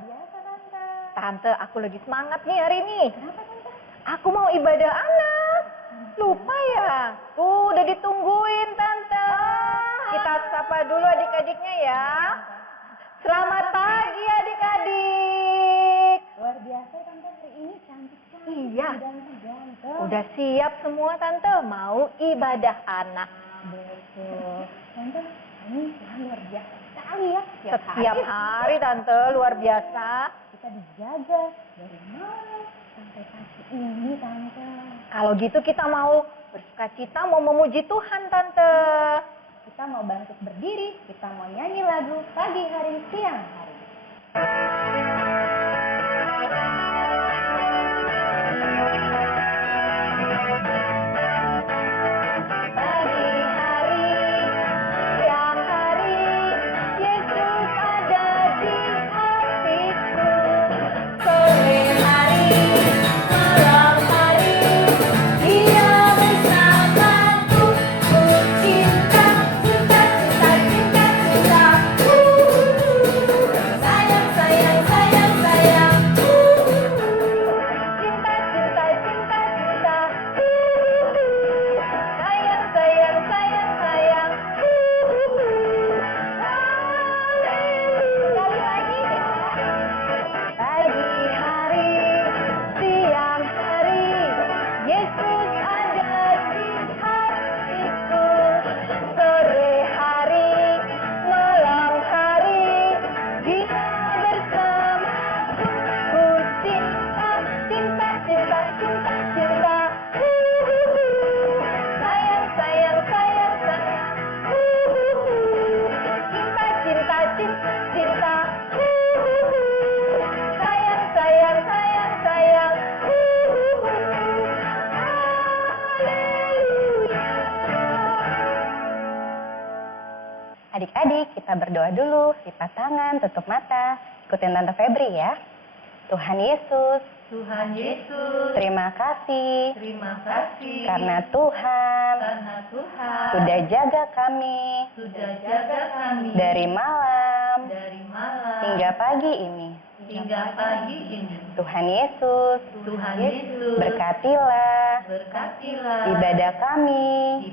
biasa, Tante. Tante, aku lagi semangat nih hari ini. Kenapa, Tante? Aku mau ibadah anak. Lupa ya? Udah ditungguin, Tante. Kita sapa dulu adik-adiknya ya. Selamat pagi adik-adik. Luar biasa, Tante. Hari ini cantik-cantik. Iya. Ganteng-ganteng. Udah siap semua, Tante? Mau ibadah anak. Betul. Tante, ini Tuhan luar biasa sekali ya. Setiap hari, Tante, luar biasa. Kita dijaga dari malam sampai pagi ini, Tante. Kalau gitu kita mau bersukacita, mau memuji Tuhan, Tante. Kita mau bangkit berdiri, kita mau nyanyi lagu pagi hari siang hari. Pagi hari, siang hari, Yesus ada di hatiku. Sore hari, malam hari, Dia bersamaku. Ku cinta, cinta, cinta, cinta, cinta. Sayang, sayang, sayang, sayang. Cinta, cinta, cinta, cinta. Sayang, sayang, sayang, sayang. Sekali lagi. Pagi hari, siang hari, Yesus ada di hatiku. Sore hari, malam hari, Dia bersamaku. Ku cinta, cinta, cinta, cinta, cinta. Sayang, sayang, sayang, sayang. Cinta, cinta, cinta, cinta. Sayang, sayang, sayang, sayang. Adik-adik, kita berdoa dulu, lipat tangan, tutup mata, ikutin Tante Febri ya. Tuhan Yesus, Tuhan Yesus, terima kasih terima kasih karena Tuhan karena Tuhan sudah jaga kami sudah jaga kami dari malam dari malam hingga pagi ini. hingga pagi ini. Tuhan Yesus, Tuhan Yesus, berkatilah ibadah kami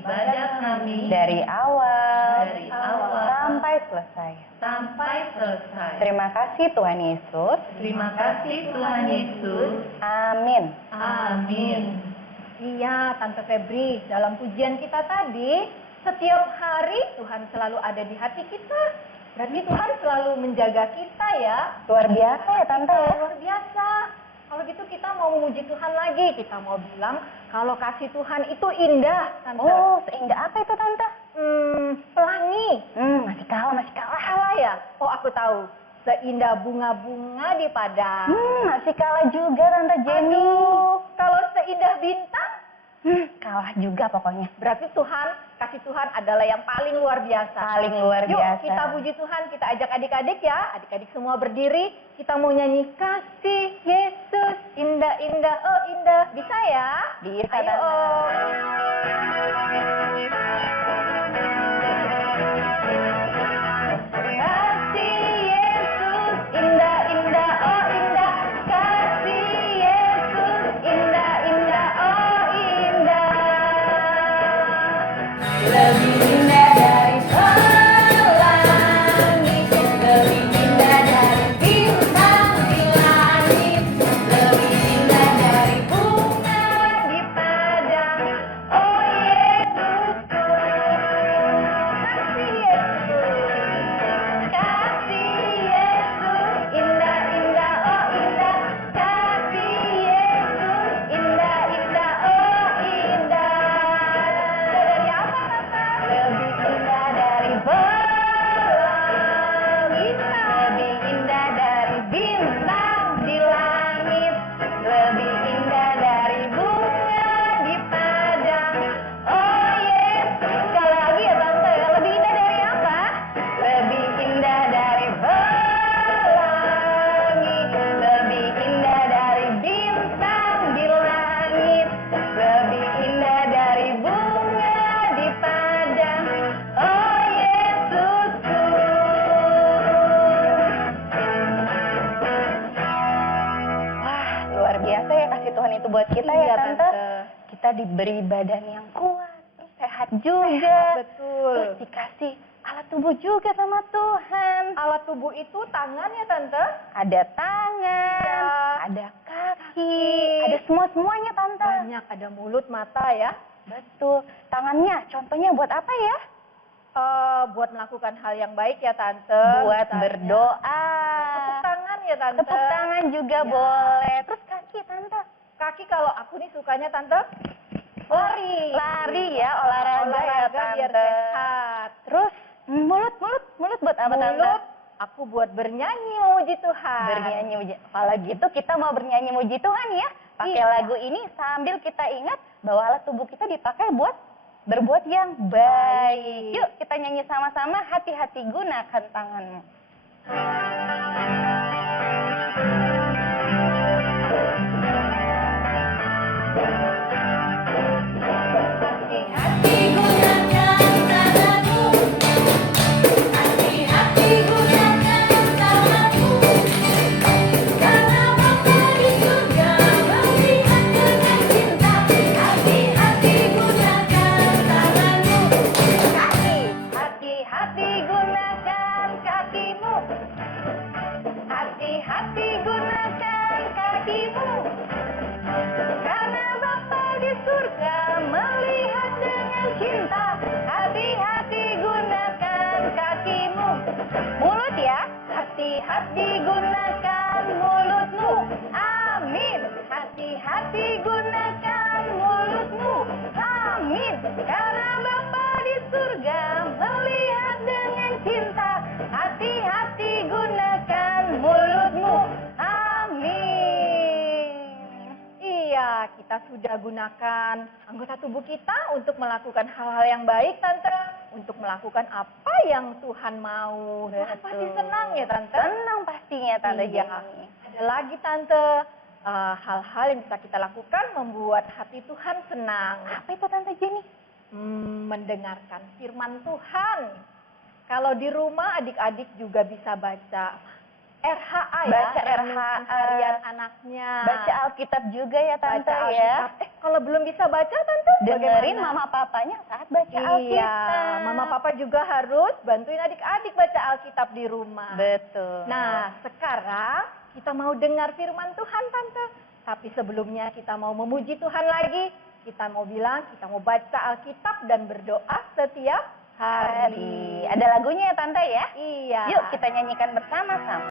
dari awal sampai selesai. Terima kasih Tuhan Yesus. Terima kasih Tuhan Yesus. Amin. Amin. Iya, Tante Febri, dalam pujian kita tadi, setiap hari Tuhan selalu ada di hati kita. Berarti Tuhan selalu menjaga kita ya. Luar biasa ya Tante ya. Luar biasa. Kalau gitu kita mau memuji Tuhan lagi. Kita mau bilang kalau kasih Tuhan itu indah, Tante. Oh, seindah apa itu Tante? Pelangi. Masih kalah. Salah ya? Oh, aku tahu. Seindah bunga-bunga di padang. Masih kalah juga Tante Jenny. Aduh, kalau seindah bintang, Kalah juga pokoknya. berarti kasih Tuhan adalah yang paling luar biasa. Paling luar Yuk, biasa. kita puji Tuhan, kita ajak adik-adik ya. Adik-adik semua berdiri, kita mau nyanyi kasih Yesus, indah, indah, oh indah. Bisa ya? Bisa, Ayo, Tante. oh. Kasih Yesus, indah, indah, oh indah. Kasih Yesus, indah, indah, oh indah. Lebih indah dari pelangi, lebih indah dari bintang di langit, lebih indah dari bunga di padang. Oh Yesus, itu buat kita Iya, ya Tante. Kita diberi badan yang kuat, terus sehat juga. Betul. Terus dikasih alat tubuh juga sama Tuhan. Alat tubuh itu tangan ya Tante? Ada tangan, Iya. ada kaki, ada semua-semuanya Tante. Banyak, ada mulut, mata ya. Betul. Tangannya contohnya buat apa ya? Buat melakukan hal yang baik ya Tante. Buat Misalnya, berdoa. tepuk tangan ya Tante. Tepuk tangan juga Ya. boleh. Terus kaki Tante. Kaki kalau aku nih sukanya Tante lari. Lari ya, olahraga ya Tante. biar sehat. Terus mulut buat apa Tante? Mulut aku buat bernyanyi memuji Tuhan. Bernyanyi muji. Kalau gitu kita mau bernyanyi muji Tuhan ya. Pakai Iya. lagu ini sambil kita ingat bahwa alat tubuh kita dipakai buat berbuat yang baik. Yuk kita nyanyi sama-sama, hati-hati gunakan tanganmu. Hati-hati gunakan tanganmu. Hati-hati gunakan tanganmu. Karena Bapa di surga melihat dengan cinta. Hati-hati gunakan tanganmu. Kaki, hati-hati gunakan kakimu. Hati-hati gunakan kakimu. Karena Bapa di surga melihat dengan cinta. Hati-hati gunakan kakimu. Mulut ya, hati-hati gunakan mulutmu. Amin. Hati-hati gunakan mulutmu. Amin. Karena Bapa di surga melihat dengan cinta. Hati-hati gunakan mulutmu. Amin. Iya, kita sudah gunakan anggota tubuh kita untuk melakukan hal-hal yang baik, Tante. Untuk melakukan apa yang Tuhan mau. Tuhan Betul. pasti senang ya, Tante. Senang pastinya Tante Iya. Jenny. Ada lagi, Tante. Hal-hal yang bisa kita lakukan membuat hati Tuhan senang. Apa itu Tante Jenny? Mendengarkan firman Tuhan. Kalau di rumah adik-adik juga bisa baca RHA ya. Baca renungan RHA. harian anaknya. Baca Alkitab juga ya Tante Baca ya. Alkitab. Kalau belum bisa baca Tante, Dengerin bagaimana? mama papanya saat baca Alkitab. Iya, mama papa juga harus bantuin adik-adik baca Alkitab di rumah. Betul. Nah, sekarang kita mau dengar firman Tuhan, Tante. Tapi sebelumnya kita mau memuji Tuhan lagi. Kita mau bilang, kita mau baca Alkitab dan berdoa setiap hari. Ada lagunya ya Tante ya? Iya. Yuk kita nyanyikan bersama-sama.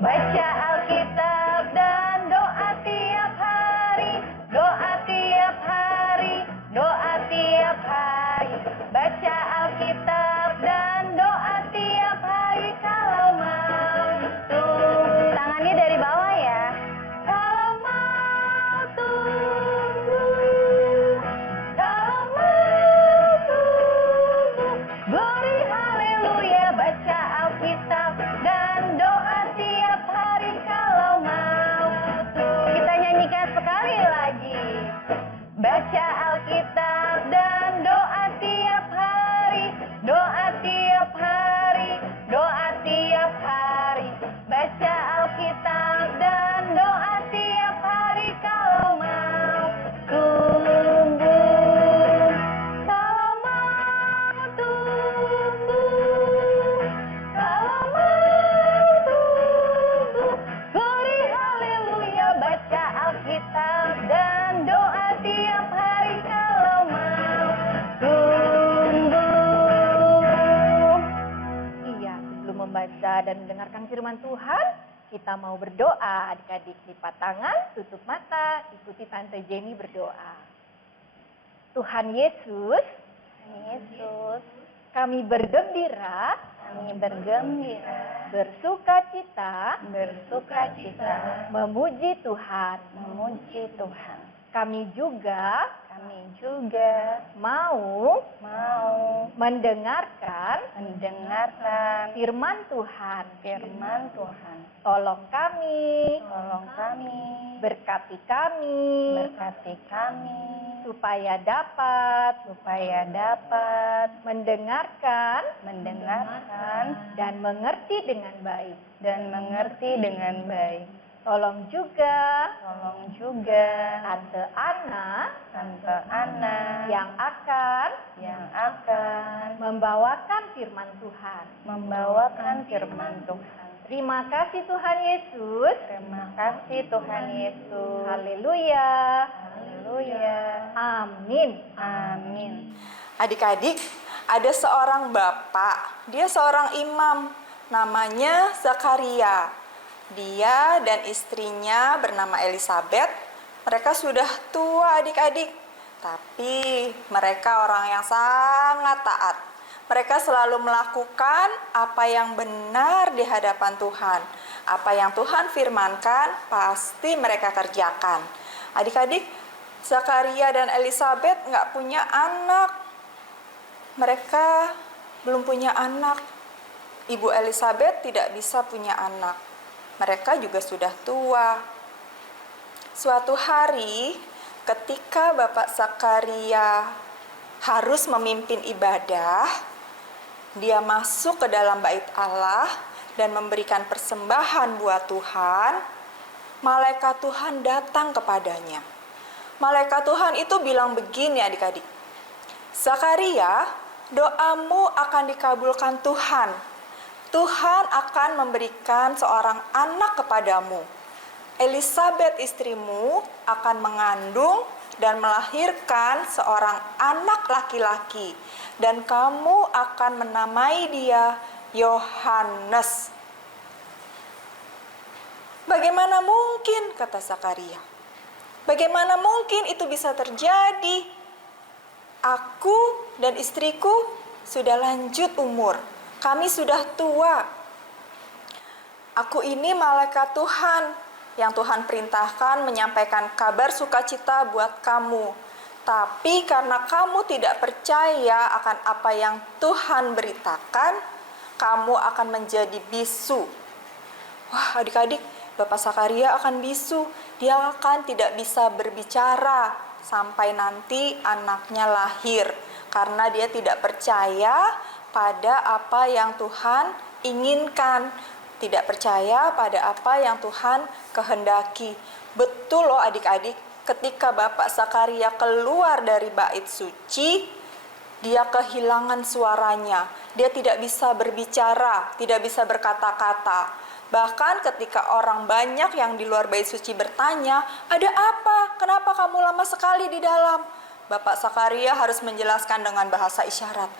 Baca Alkitab dan doa tiap hari. Doa tiap hari. Doa tiap hari. Baca Alkitab dan doa tiap hari kalau mau. Tuh, tangannya dari bawah ya. Kalau mau tunggu. Kalau mau tunggu. Glory haleluya. Baca Alkitab dan doa tiap hari kalau mau. Kita nyanyikan sekali lagi. Baca Alkitab dan doa tiap hari. Doa tiap hari. Doa tiap hari. Baca Alkitab dan doa tiap hari kalau mau. Tunggu. Kalau mau tunggu. Kalau mau tunggu. Glory haleluya. Baca Alkitab dan doa tiap hari kalau mau. Tunggu. Iya, sebelum membaca dan mendengarkan firman Tuhan, kita mau berdoa. Adik-adik lipat tangan, tutup mata, ikuti Tante Jenny berdoa. Tuhan Yesus, Yesus, kami bergembira, kami bergembira, bersuka cita, bersuka cita, memuji Tuhan. memuji Tuhan. Kami juga mau mau mendengarkan firman Tuhan. Tuhan. Tolong kami, Tolong kami, berkati kami, supaya dapat mendengarkan dan mengerti dengan baik. Tolong juga Tante Ana yang akan membawakan firman Tuhan. Terima kasih Tuhan Yesus. Haleluya. Amin. Adik-adik, ada seorang bapak, dia seorang imam, namanya Zakaria. Dia dan istrinya bernama Elizabeth, mereka sudah tua adik-adik, tapi mereka orang yang sangat taat. Mereka selalu melakukan apa yang benar di hadapan Tuhan. Apa yang Tuhan firmankan, pasti mereka kerjakan. Adik-adik, Zakaria dan Elizabeth nggak punya anak. Mereka belum punya anak. Ibu Elizabeth tidak bisa punya anak. Mereka juga sudah tua. Suatu hari, ketika Bapak Zakaria harus memimpin ibadah, dia masuk ke dalam bait Allah dan memberikan persembahan buat Tuhan. Malaikat Tuhan datang kepadanya. Malaikat Tuhan itu bilang begini adik-adik, Zakaria, doamu akan dikabulkan Tuhan. Tuhan akan memberikan seorang anak kepadamu. Elizabeth istrimu akan mengandung dan melahirkan seorang anak laki-laki. Dan kamu akan menamai dia Yohanes. Bagaimana mungkin, kata Zakaria. Bagaimana mungkin itu bisa terjadi? Aku dan istriku sudah lanjut umur. Kami sudah tua. Aku ini malaikat Tuhan yang Tuhan perintahkan menyampaikan kabar sukacita buat kamu. Tapi karena kamu tidak percaya akan apa yang Tuhan beritakan, kamu akan menjadi bisu. Wah, adik-adik, Bapak Zakaria akan bisu. Dia akan tidak bisa berbicara sampai nanti anaknya lahir. Karena dia tidak percaya pada apa yang Tuhan inginkan. Tidak percaya pada apa yang Tuhan kehendaki. Betul loh adik-adik, ketika Bapak Zakaria keluar dari bait suci, dia kehilangan suaranya. Dia tidak bisa berbicara, tidak bisa berkata-kata. Bahkan ketika orang banyak yang di luar bait suci bertanya, ada apa? Kenapa kamu lama sekali di dalam? Bapak Zakaria harus menjelaskan dengan bahasa isyarat.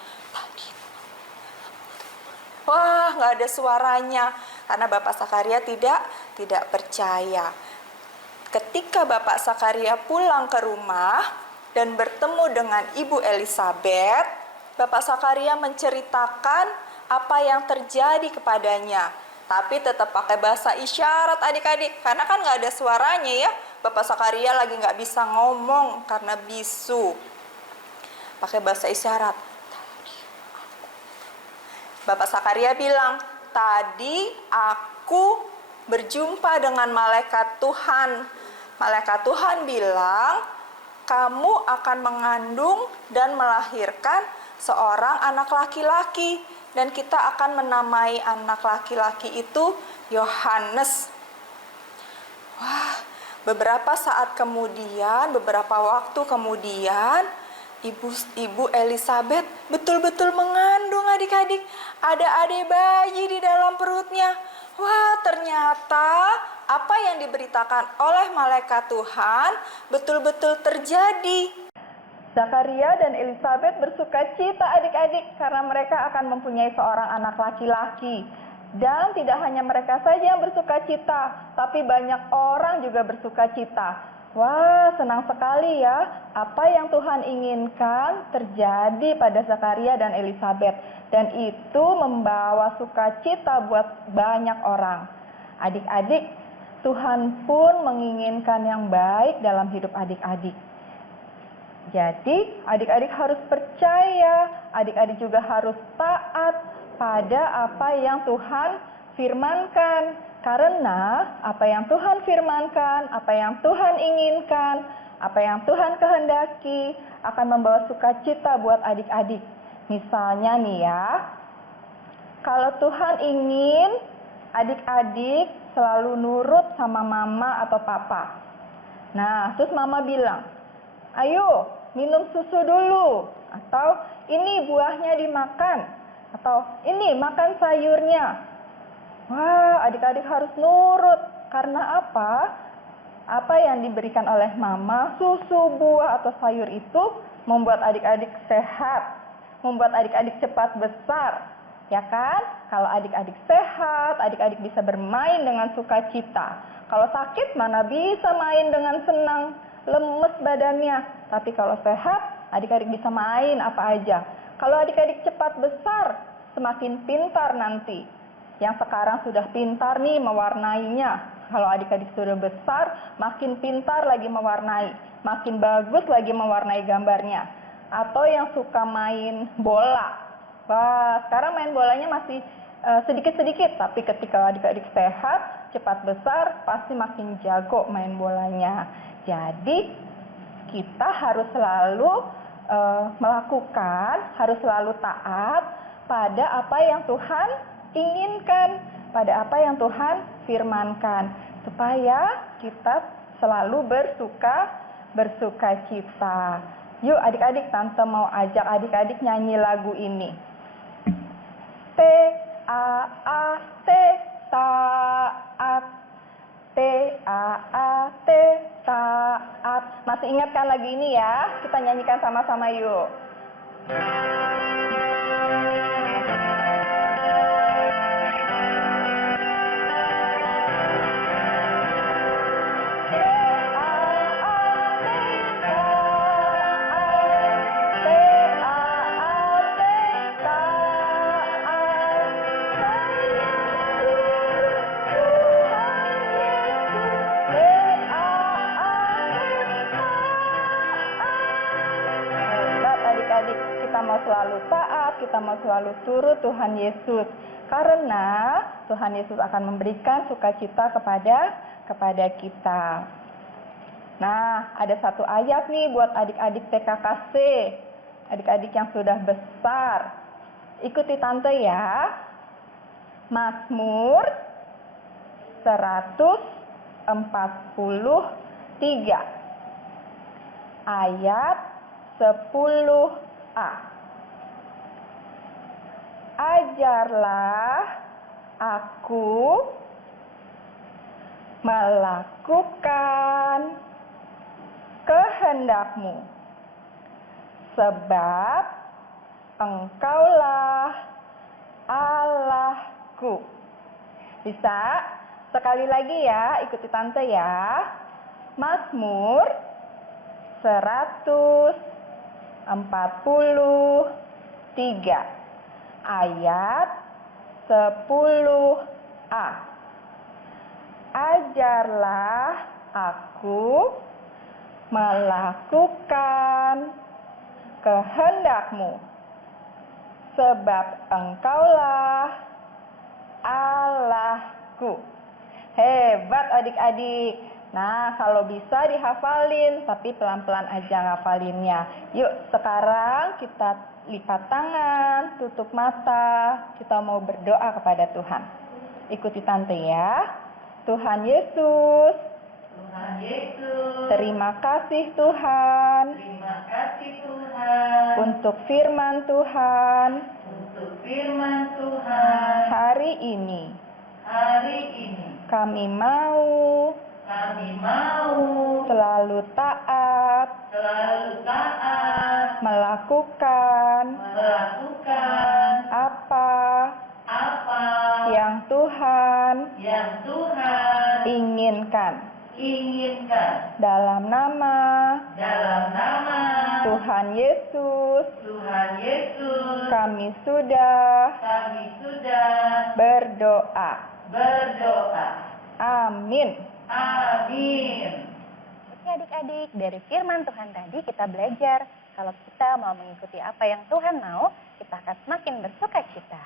Wah, nggak ada suaranya. Karena Bapak Zakaria tidak percaya. Ketika Bapak Zakaria pulang ke rumah dan bertemu dengan Ibu Elizabeth, Bapak Zakaria menceritakan apa yang terjadi kepadanya. Tapi tetap pakai bahasa isyarat adik-adik. Karena kan nggak ada suaranya ya. Bapak Zakaria lagi nggak bisa ngomong karena bisu. Pakai bahasa isyarat. Bapak Zakaria bilang, tadi aku berjumpa dengan malaikat Tuhan. Malaikat Tuhan bilang, kamu akan mengandung dan melahirkan seorang anak laki-laki. Dan kita akan menamai anak laki-laki itu Yohanes. Wah, beberapa saat kemudian, beberapa waktu kemudian, Ibu Elizabeth betul-betul mengandung adik-adik. Ada adik bayi di dalam perutnya. Wah, ternyata apa yang diberitakan oleh malaikat Tuhan betul-betul terjadi. Zakaria dan Elizabeth bersukacita adik-adik karena mereka akan mempunyai seorang anak laki-laki. Dan tidak hanya mereka saja yang bersukacita, tapi banyak orang juga bersukacita. Wah, senang sekali ya. Apa yang Tuhan inginkan terjadi pada Zakaria dan Elizabeth. Dan itu membawa sukacita buat banyak orang. Adik-adik, Tuhan pun menginginkan yang baik dalam hidup adik-adik. Jadi, adik-adik harus percaya, adik-adik juga harus taat pada apa yang Tuhan firmankan. Karena apa yang Tuhan firmankan, apa yang Tuhan inginkan, apa yang Tuhan kehendaki akan membawa sukacita buat adik-adik. Misalnya nih ya, kalau Tuhan ingin adik-adik selalu nurut sama mama atau papa. Nah, terus mama bilang, ayo minum susu dulu, atau ini buahnya dimakan, atau ini makan sayurnya. Wah, adik-adik harus nurut. Karena apa? Apa yang diberikan oleh mama, susu, buah, atau sayur itu membuat adik-adik sehat, membuat adik-adik cepat besar. Ya kan? Kalau adik-adik sehat, adik-adik bisa bermain dengan sukacita. Kalau sakit, mana bisa main dengan senang, lemes badannya. Tapi kalau sehat, adik-adik bisa main apa aja. Kalau adik-adik cepat besar, semakin pintar nanti. Yang sekarang sudah pintar nih mewarnainya. Kalau adik-adik sudah besar, makin pintar lagi mewarnai. Makin bagus lagi mewarnai gambarnya. Atau yang suka main bola. Wah, sekarang main bolanya masih sedikit-sedikit. Tapi ketika adik-adik sehat, cepat besar, pasti makin jago main bolanya. Jadi, kita harus selalu melakukan, harus selalu taat pada apa yang Tuhan inginkan, pada apa yang Tuhan firmankan, supaya kita selalu bersuka cita. Yuk adik-adik, tante mau ajak adik-adik nyanyi lagu ini. T-A-A-T, taat. T-A-A-T, taat. Masih ingat kan lagu ini ya? Kita nyanyikan sama-sama yuk. Selalu taat, kita mau selalu turut Tuhan Yesus. Karena Tuhan Yesus akan memberikan sukacita kepada kita. Nah, ada satu ayat nih buat adik-adik TKKC, adik-adik yang sudah besar. Ikuti tante ya. Mazmur 143 ayat 10a. Ajarlah aku melakukan kehendak-Mu, sebab Engkaulah Allahku. Bisa? Sekali lagi ya, ikuti tante ya. Mazmur 143 ayat 10a. Ajarlah aku melakukan kehendak-Mu, sebab Engkaulah Allahku. Hebat adik-adik. Nah, kalau bisa dihafalin, tapi pelan-pelan aja ngafalinnya. Yuk, sekarang kita lipat tangan, tutup mata, kita mau berdoa kepada Tuhan. Ikuti tante ya. Tuhan Yesus, terima kasih Tuhan, untuk firman Tuhan, hari ini. Kami mau selalu taat, melakukan apa yang Tuhan inginkan. Dalam nama Tuhan Yesus, kami sudah berdoa. Amin. Amin. Oke adik-adik, dari firman Tuhan tadi kita belajar kalau kita mau mengikuti apa yang Tuhan mau, kita akan semakin bersuka cita.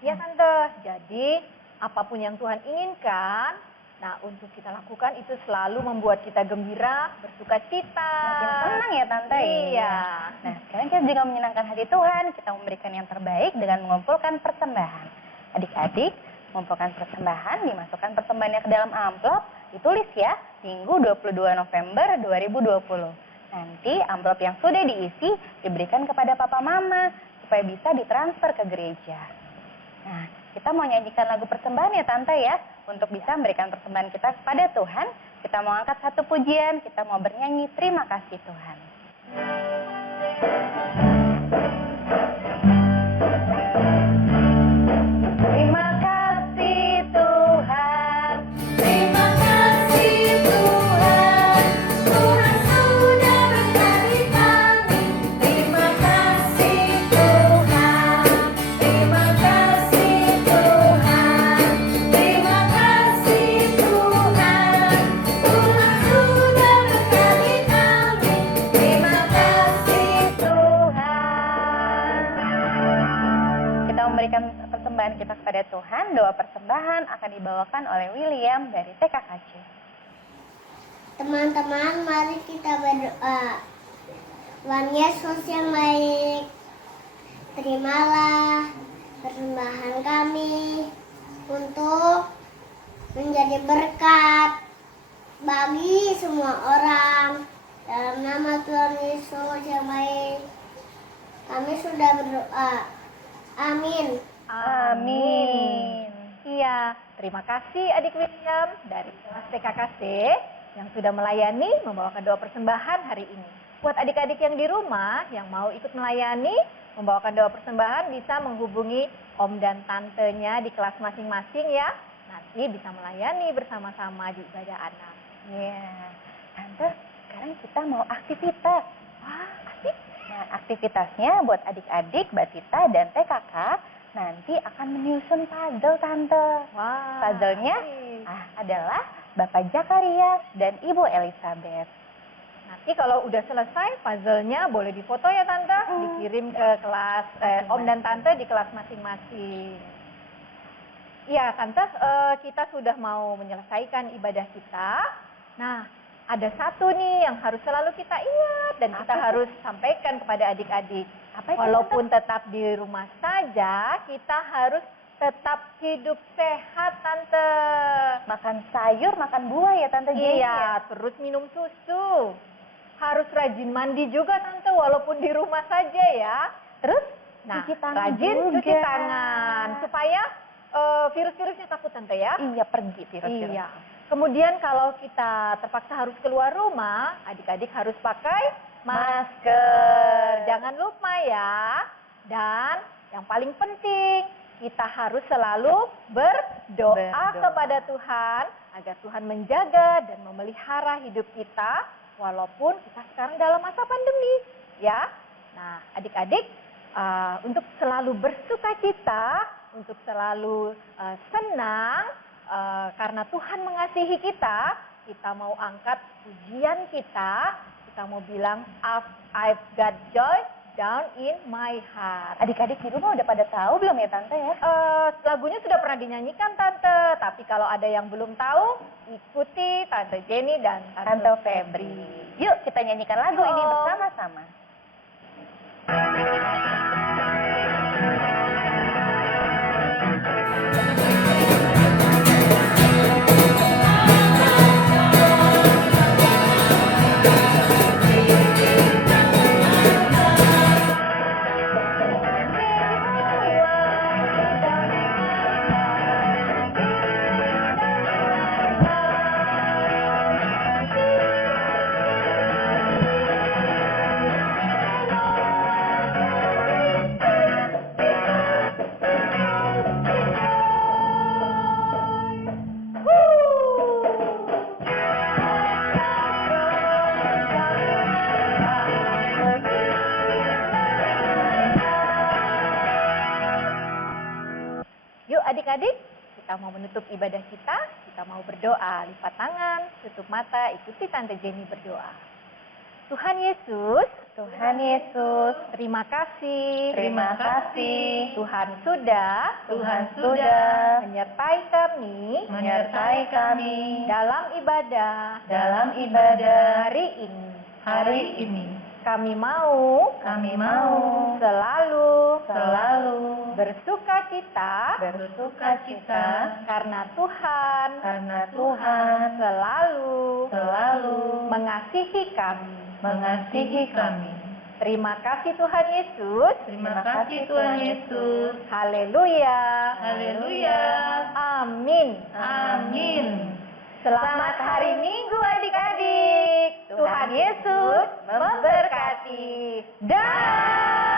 Ya Tante, jadi apapun yang Tuhan inginkan, nah untuk kita lakukan itu selalu membuat kita gembira, bersuka cita. Makin senang ya Tante. Iya. Nah sekarang kita juga menyenangkan hati Tuhan, kita memberikan yang terbaik dengan mengumpulkan persembahan. Adik-adik, mengumpulkan persembahan, dimasukkan persembahannya ke dalam amplop, ditulis ya, Minggu 22 November 2020. Nanti amplop yang sudah diisi diberikan kepada papa mama supaya bisa ditransfer ke gereja. Nah, kita mau nyanyikan lagu persembahan ya Tante ya. Untuk bisa memberikan persembahan kita kepada Tuhan, kita mau angkat satu pujian, kita mau bernyanyi terima kasih Tuhan. Terima kasih Tuhan. Terima kasih Tuhan, Tuhan sudah berkati kami. Terima kasih Tuhan, terima kasih Tuhan, terima kasih Tuhan, Tuhan sudah berkati kami. Terima kasih Tuhan. Kita memberikan persembahan kita kepada Tuhan. Doa persembahan akan dibawakan oleh William dari TKKC. Teman-teman, mari kita berdoa. Tuhan Yesus yang baik, terimalah persembahan kami untuk menjadi berkat bagi semua orang. Dalam nama Tuhan Yesus yang baik, kami sudah berdoa. Amin. Amin. Iya, terima kasih adik William dari kelas TKKC yang sudah melayani membawakan doa persembahan hari ini. Buat adik-adik yang di rumah yang mau ikut melayani membawakan doa persembahan bisa menghubungi om dan tantenya di kelas masing-masing ya. Nanti bisa melayani bersama-sama di ibadah anak. Iya. Tante, sekarang kita mau aktivitas. Wah, asik. Nah, aktivitasnya buat adik-adik, Mbak Tita dan TKK nanti akan menyusun puzzle Tante. Wah, Puzzle-nya asik. adalah Bapak Zakaria dan Ibu Elizabeth. Nanti kalau udah selesai puzzle-nya boleh difoto ya Tante, dikirim ke kelas Om dan Tante di kelas masing-masing. Iya Tante, kita sudah mau menyelesaikan ibadah kita. Nah, ada satu nih yang harus selalu kita ingat dan kita harus sampaikan kepada adik-adik. Apa itu, Walaupun tetap di rumah saja, kita harus tetap hidup sehat Tante. Makan sayur, makan buah ya Tante Jenny. Iya, terus minum susu. Harus rajin mandi juga Tante, walaupun di rumah saja ya. Terus Nah, cuci tangan rajin juga. cuci tangan supaya virus-virusnya takut Tante ya. Iya, pergi virus-virus. Iya. Kemudian kalau kita terpaksa harus keluar rumah, adik-adik harus pakai masker. Jangan lupa ya. Dan yang paling penting, kita harus selalu berdoa kepada Tuhan agar Tuhan menjaga dan memelihara hidup kita walaupun kita sekarang dalam masa pandemi, ya. Nah, adik-adik untuk selalu bersuka cita, untuk selalu senang karena Tuhan mengasihi kita, kita mau angkat pujian kita mau bilang I've got joy down in my heart. Adik-adik di rumah udah pada tahu belum ya Tante ya? Lagunya sudah pernah dinyanyikan Tante, tapi kalau ada yang belum tahu, ikuti Tante Jenny dan Tante Febri. Yuk kita nyanyikan lagu ini bersama-sama. kita mau menutup ibadah kita mau berdoa. Lipat tangan, tutup mata, ikuti Tante Jenny berdoa. Tuhan Yesus, terima kasih. Terima kasih. Tuhan sudah menyertai kami dalam ibadah hari ini. Kami mau selalu bersuka cita karena Tuhan selalu mengasihi kami. Terima kasih Tuhan Yesus. Haleluya. Amin. Selamat hari Minggu adik-adik. Tuhan Yesus memberkati. Dah.